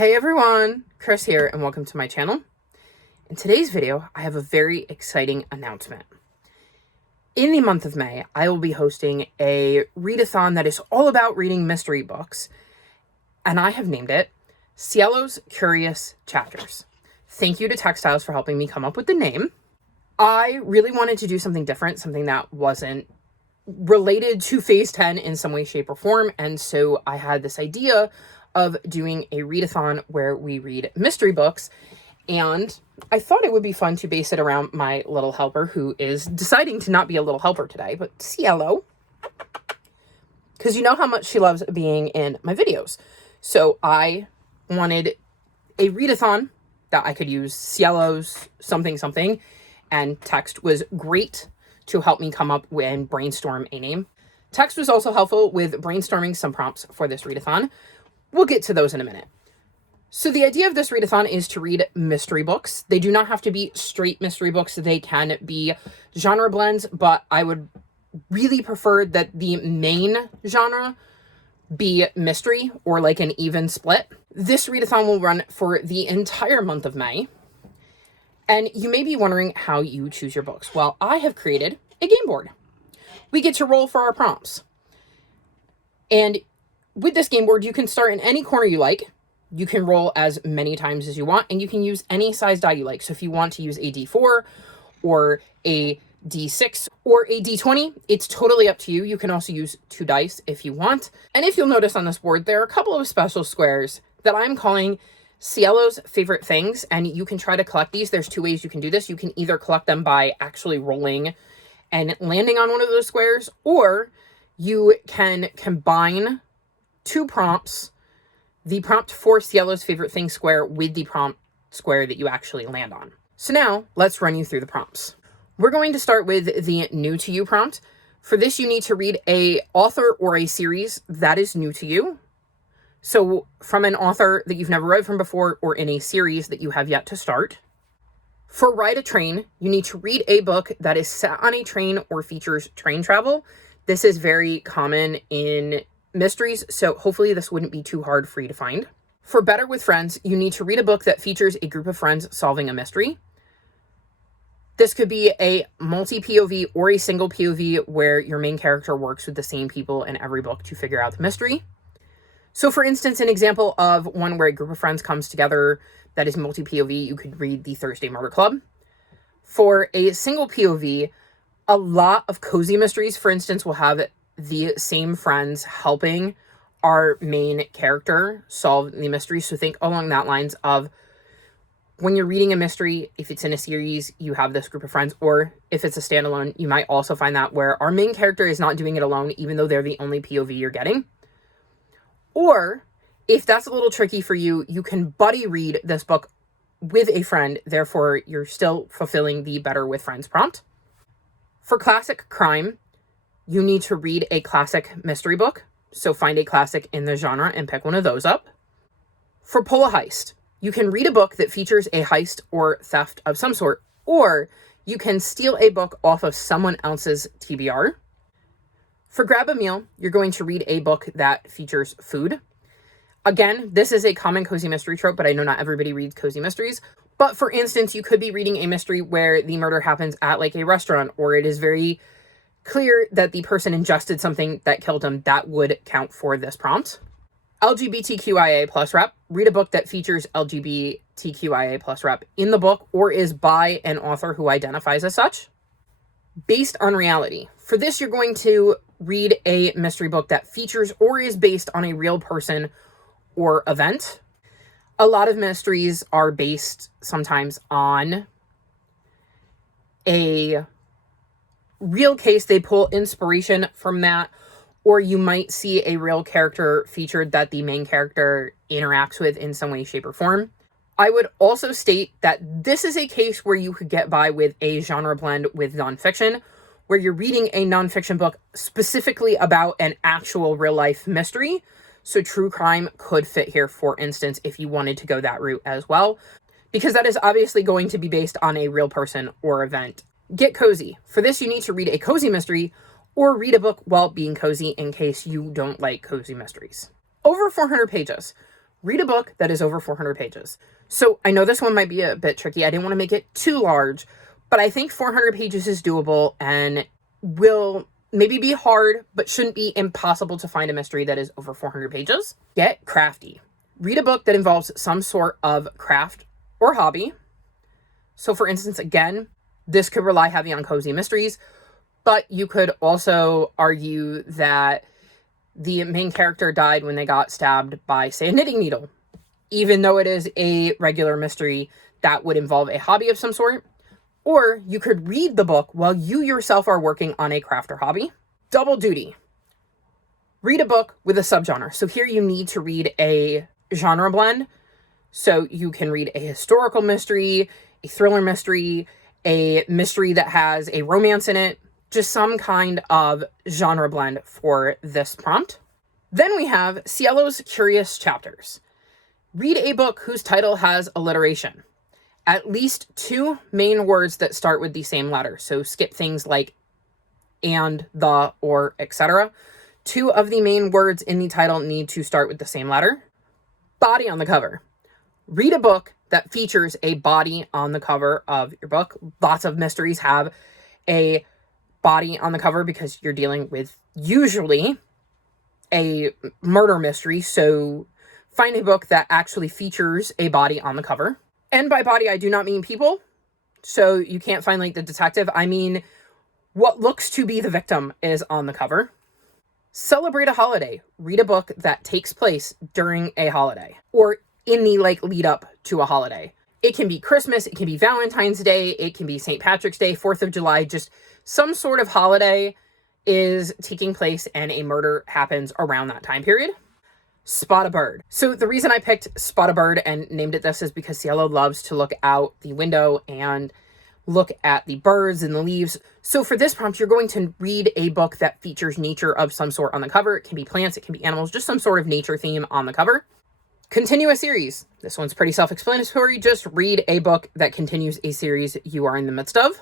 Hey everyone, Chris here and welcome to my channel. In today's video, I have a very exciting announcement. In the month of May, I will be hosting a readathon that is all about reading mystery books, and I have named it Cielo's Curious Chapters. Thank you to Textiles for helping me come up with the name. I really wanted to do something different, something that wasn't related to Phase 10 in some way, shape, or form, and so I had this idea of doing a readathon where we read mystery books, and I thought it would be fun to base it around my little helper, who is deciding to not be a little helper today, but Cielo, because you know how much she loves being in my videos. So I wanted a readathon that I could use Cielo's something, and text was great to help me come up with and brainstorm a name. Text was also helpful with brainstorming some prompts for this readathon. We'll get to those in a minute. So the idea of this readathon is to read mystery books. They do not have to be straight mystery books. They can be genre blends, but I would really prefer that the main genre be mystery or like an even split. This readathon will run for the entire month of May. And you may be wondering how you choose your books. Well, I have created a game board. We get to roll for our prompts. And with this game board, you can start in any corner you like. You can roll as many times as you want, and you can use any size die you like. So if you want to use a D4 or a D6 or a D20, it's totally up to you. You can also use 2 dice if you want. And if you'll notice on this board, there are a couple of special squares that I'm calling Cielo's favorite things, and you can try to collect these. There's 2 ways you can do this. You can either collect them by actually rolling and landing on one of those squares, or you can combine 2 prompts, the prompt for Cielo's favorite thing square with the prompt square that you actually land on. So now let's run you through the prompts. We're going to start with the new to you prompt. For this, you need to read a author or a series that is new to you. So from an author that you've never read from before or in a series that you have yet to start. For ride a train, you need to read a book that is set on a train or features train travel. This is very common in mysteries, so hopefully this wouldn't be too hard for you to find. For better with friends, you need to read a book that features a group of friends solving a mystery. This could be a multi-POV or a single POV where your main character works with the same people in every book to figure out the mystery. So for instance, an example of one where a group of friends comes together that is multi-POV, you could read the Thursday Murder Club. For a single POV, a lot of cozy mysteries, for instance, will have the same friends helping our main character solve the mystery. So think along that lines of when you're reading a mystery, if it's in a series, you have this group of friends, or if it's a standalone, you might also find that where our main character is not doing it alone, even though they're the only POV you're getting. Or if that's a little tricky for you, you can buddy read this book with a friend. Therefore, you're still fulfilling the better with friends prompt. For classic crime, you need to read a classic mystery book. So find a classic in the genre and pick one of those up. For pull a heist, you can read a book that features a heist or theft of some sort, or you can steal a book off of someone else's TBR. For grab a meal, you're going to read a book that features food. Again, this is a common cozy mystery trope, but I know not everybody reads cozy mysteries. But for instance, you could be reading a mystery where the murder happens at like a restaurant, or it is very clear that the person ingested something that killed him. That would count for this prompt. LGBTQIA plus rep. Read a book that features LGBTQIA plus rep in the book or is by an author who identifies as such. Based on reality. For this, you're going to read a mystery book that features or is based on a real person or event. A lot of mysteries are based sometimes on a real case. They pull inspiration from that, or you might see a real character featured that the main character interacts with in some way, shape, or form. I would also state that this is a case where you could get by with a genre blend with nonfiction, where you're reading a nonfiction book specifically about an actual real life mystery. So true crime could fit here, for instance, if you wanted to go that route as well, because that is obviously going to be based on a real person or event. Get cozy. For this, you need to read a cozy mystery or read a book while being cozy in case you don't like cozy mysteries. Over 400 pages. Read a book that is over 400 pages. So I know this one might be a bit tricky. I didn't want to make it too large, but I think 400 pages is doable and will maybe be hard, but shouldn't be impossible to find a mystery that is over 400 pages. Get crafty. Read a book that involves some sort of craft or hobby. So for instance, again, this could rely heavy on cozy mysteries, but you could also argue that the main character died when they got stabbed by, say, a knitting needle. Even though it is a regular mystery, that would involve a hobby of some sort. Or you could read the book while you yourself are working on a craft or hobby. Double duty. Read a book with a subgenre. So here you need to read a genre blend. So you can read a historical mystery, a thriller mystery, a mystery that has a romance in it, just some kind of genre blend for this prompt. Then we have Cielo's Curious Chapters. Read a book whose title has alliteration. At least 2 main words that start with the same letter. So skip things like and, the, or, etc. 2 of the main words in the title need to start with the same letter. Body on the cover. Read a book that features a body on the cover of your book. Lots of mysteries have a body on the cover because you're dealing with usually a murder mystery. So find a book that actually features a body on the cover. And by body, I do not mean people. So you can't find like the detective. I mean, what looks to be the victim is on the cover. Celebrate a holiday. Read a book that takes place during a holiday or in the lead up to a holiday. It can be Christmas. It can be Valentine's Day. It can be St. Patrick's Day, 4th of July. Just some sort of holiday is taking place and a murder happens around that time period. Spot a bird. So the reason I picked Spot a Bird and named it this is because Cielo loves to look out the window and look at the birds and the leaves. So for this prompt, you're going to read a book that features nature of some sort on the cover. It can be plants, it can be animals, just some sort of nature theme on the cover. Continue a series. This one's pretty self-explanatory. Just read a book that continues a series you are in the midst of.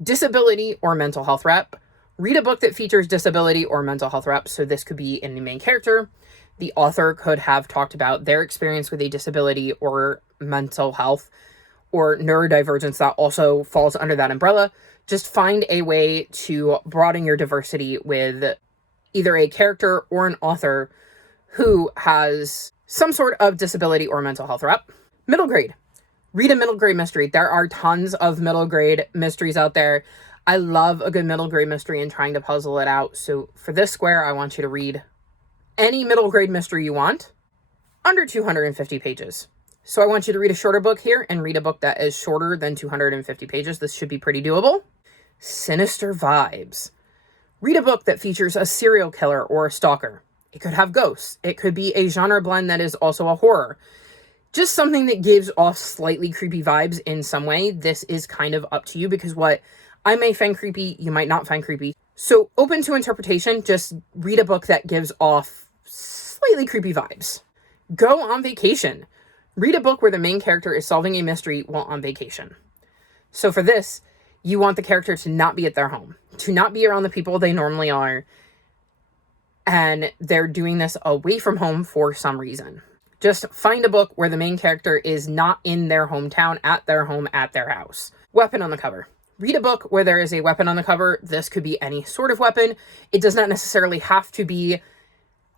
Disability or mental health rep. Read a book that features disability or mental health rep. So this could be in the main character. The author could have talked about their experience with a disability or mental health or neurodivergence that also falls under that umbrella. Just find a way to broaden your diversity with either a character or an author who has some sort of disability or mental health rep. Middle grade. Read a middle grade mystery. There are tons of middle grade mysteries out there. I love a good middle grade mystery and trying to puzzle it out. So for this square, I want you to read any middle grade mystery you want, under 250 pages. So I want you to read a shorter book here and read a book that is shorter than 250 pages. This should be pretty doable. Sinister vibes. Read a book that features a serial killer or a stalker. It could have ghosts. It could be a genre blend that is also a horror. Just something that gives off slightly creepy vibes in some way. This is kind of up to you because what I may find creepy, you might not find creepy. So open to interpretation. Just read a book that gives off slightly creepy vibes. Go on vacation. Read a book where the main character is solving a mystery while on vacation. So for this, you want the character to not be at their home, to not be around the people they normally are, and they're doing this away from home for some reason. Just find a book where the main character is not in their hometown, at their home, at their house. Weapon on the cover. Read a book where there is a weapon on the cover. This could be any sort of weapon. It does not necessarily have to be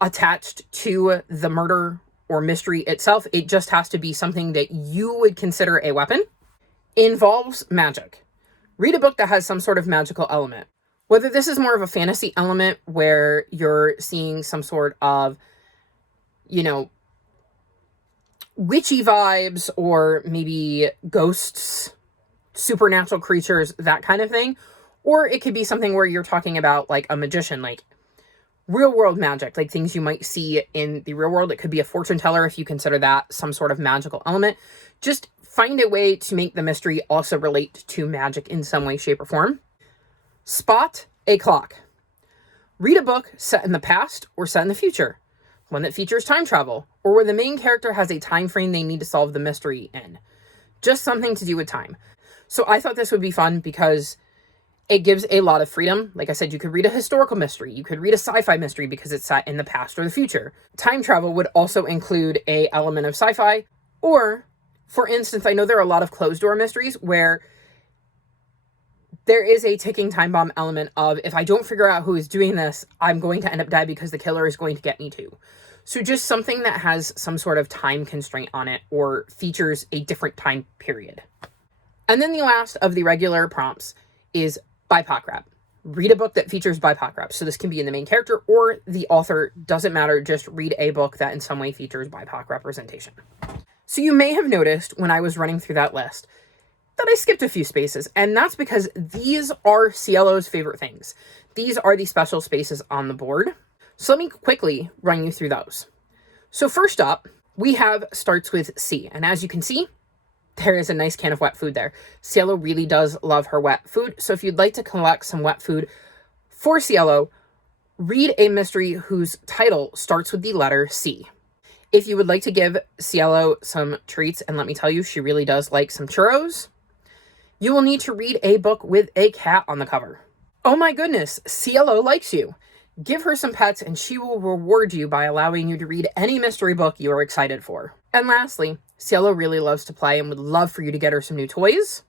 attached to the murder or mystery itself. It just has to be something that you would consider a weapon. Involves magic. Read a book that has some sort of magical element. Whether this is more of a fantasy element where you're seeing some sort of, witchy vibes or maybe ghosts, supernatural creatures, that kind of thing. Or it could be something where you're talking about like a magician, like real world magic, like things you might see in the real world. It could be a fortune teller if you consider that some sort of magical element. Just find a way to make the mystery also relate to magic in some way, shape, or form. Spot a clock. Read a book set in the past or set in the future. One that features time travel or where the main character has a time frame they need to solve the mystery in. Just something to do with time. So I thought this would be fun because It gives a lot of freedom. Like I said, you could read a historical mystery. You could read a sci-fi mystery because it's set in the past or the future. Time travel would also include an element of sci-fi. Or, for instance, I know there are a lot of closed door mysteries where there is a ticking time bomb element of, if I don't figure out who is doing this, I'm going to end up dead because the killer is going to get me too. So just something that has some sort of time constraint on it or features a different time period. And then the last of the regular prompts is BIPOC rap. Read a book that features BIPOC rap. So this can be in the main character or the author, doesn't matter, just read a book that in some way features BIPOC representation. So you may have noticed when I was running through that list that I skipped a few spaces, and that's because these are Cielo's favorite things. These are the special spaces on the board. So let me quickly run you through those. So first up, we have starts with C, and as you can see, there is a nice can of wet food there. Cielo really does love her wet food, so if you'd like to collect some wet food for Cielo, read a mystery whose title starts with the letter C. If you would like to give Cielo some treats, and let me tell you, she really does like some churros, you will need to read a book with a cat on the cover. Oh my goodness, Cielo likes you. Give her some pets and she will reward you by allowing you to read any mystery book you are excited for. And lastly, Cielo really loves to play and would love for you to get her some new toys.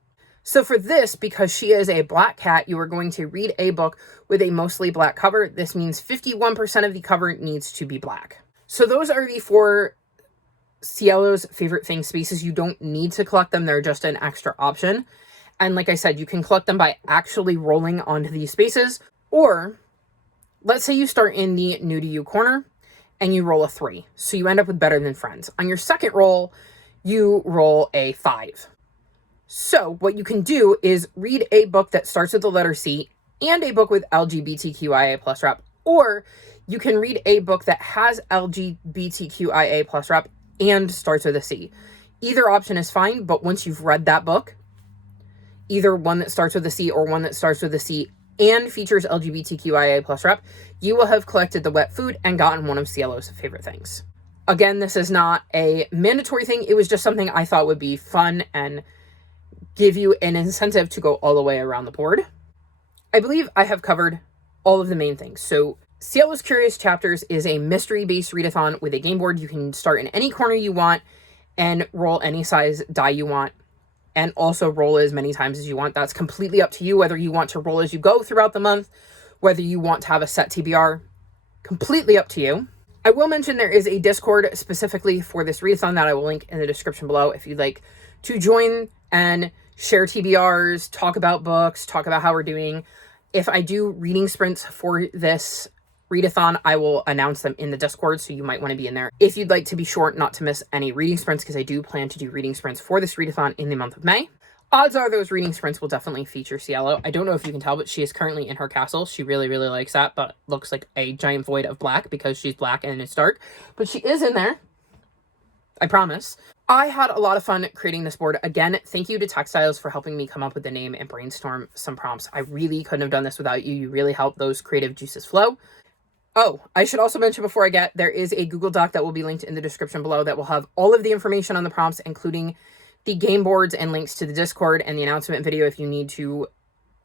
So for this, because she is a black cat, you are going to read a book with a mostly black cover. This means 51% of the cover needs to be black. So those are the 4 Cielo's favorite things spaces. You don't need to collect them. They're just an extra option. And like I said, you can collect them by actually rolling onto these spaces. Or let's say you start in the new to you corner and you roll a 3. So you end up with better than friends. On your second roll, you roll a 5. So what you can do is read a book that starts with the letter C and a book with LGBTQIA plus rep. Or you can read a book that has LGBTQIA plus rep and starts with a C. Either option is fine, but once you've read that book, either one that starts with a C or one that starts with a C and features LGBTQIA plus rep, you will have collected the wet food and gotten one of Cielo's favorite things. Again, this is not a mandatory thing. It was just something I thought would be fun and give you an incentive to go all the way around the board. I believe I have covered all of the main things. So Cielo's Curious Chapters is a mystery-based readathon with a game board. You can start in any corner you want and roll any size die you want, and also roll as many times as you want. That's completely up to you, whether you want to roll as you go throughout the month, whether you want to have a set TBR, completely up to you. I will mention there is a Discord specifically for this readathon that I will link in the description below if you'd like to join and share TBRs, talk about books, talk about how we're doing. If I do reading sprints for this readathon, I will announce them in the Discord, so you might want to be in there if you'd like to be sure not to miss any reading sprints, because I do plan to do reading sprints for this readathon in the month of May. Odds are those reading sprints will definitely feature Cielo. I don't know if you can tell, but she is currently in her castle. She really, really likes that, but looks like a giant void of black because she's black and it's dark. But she is in there. I promise. I had a lot of fun creating this board. Again, thank you to Textiles for helping me come up with the name and brainstorm some prompts. I really couldn't have done this without you. You really helped those creative juices flow. Oh, I should also mention before I get, there is a Google Doc that will be linked in the description below that will have all of the information on the prompts, including the game boards and links to the Discord and the announcement video if you need to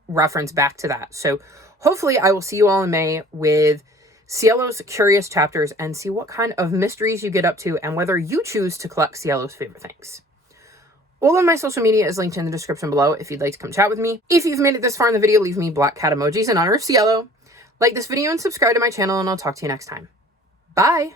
reference back to that. So hopefully I will see you all in May with Cielo's Curious Chapters and see what kind of mysteries you get up to and whether you choose to collect Cielo's favorite things. All of my social media is linked in the description below if you'd like to come chat with me. If you've made it this far in the video, leave me black cat emojis in honor of Cielo. Like this video and subscribe to my channel, and I'll talk to you next time. Bye!